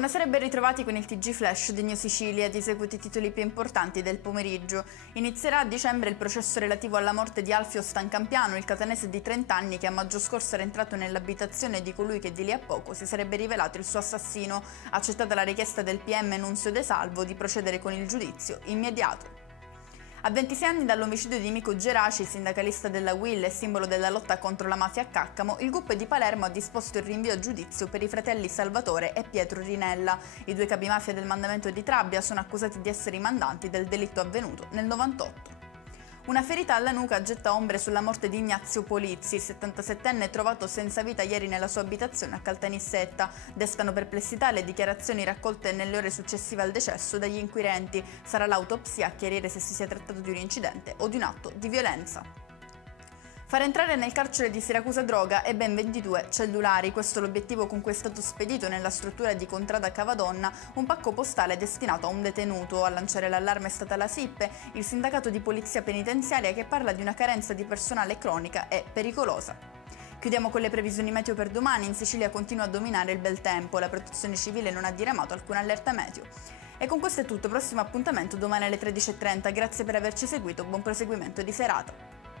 Buonasera e ben ritrovati con il TG Flash di New Sicilia. Di seguito i titoli più importanti del pomeriggio. Inizierà a dicembre il processo relativo alla morte di Alfio Stancampiano, il catanese di 30 anni che a maggio scorso era entrato nell'abitazione di colui che di lì a poco si sarebbe rivelato il suo assassino. Accettata la richiesta del PM Nunzio De Salvo di procedere con il giudizio immediato. A 26 anni dall'omicidio di Mico Geraci, sindacalista della UIL e simbolo della lotta contro la mafia a Caccamo, il GUP di Palermo ha disposto il rinvio a giudizio per i fratelli Salvatore e Pietro Rinella. I due capimafia del mandamento di Trabbia sono accusati di essere i mandanti del delitto avvenuto nel 98. Una ferita alla nuca getta ombre sulla morte di Ignazio Polizzi, il 77enne trovato senza vita ieri nella sua abitazione a Caltanissetta. Destano perplessità le dichiarazioni raccolte nelle ore successive al decesso dagli inquirenti. Sarà l'autopsia a chiarire se si sia trattato di un incidente o di un atto di violenza. Far entrare nel carcere di Siracusa droga e ben 22 cellulari. Questo è l'obiettivo con cui è stato spedito nella struttura di Contrada Cavadonna un pacco postale destinato a un detenuto. A lanciare l'allarme è stata la SIPPE, il sindacato di polizia penitenziaria, che parla di una carenza di personale cronica e pericolosa. Chiudiamo con le previsioni meteo per domani. In Sicilia continua a dominare il bel tempo. La protezione civile non ha diramato alcuna allerta meteo. E con questo è tutto. Prossimo appuntamento domani alle 13:30. Grazie per averci seguito. Buon proseguimento di serata.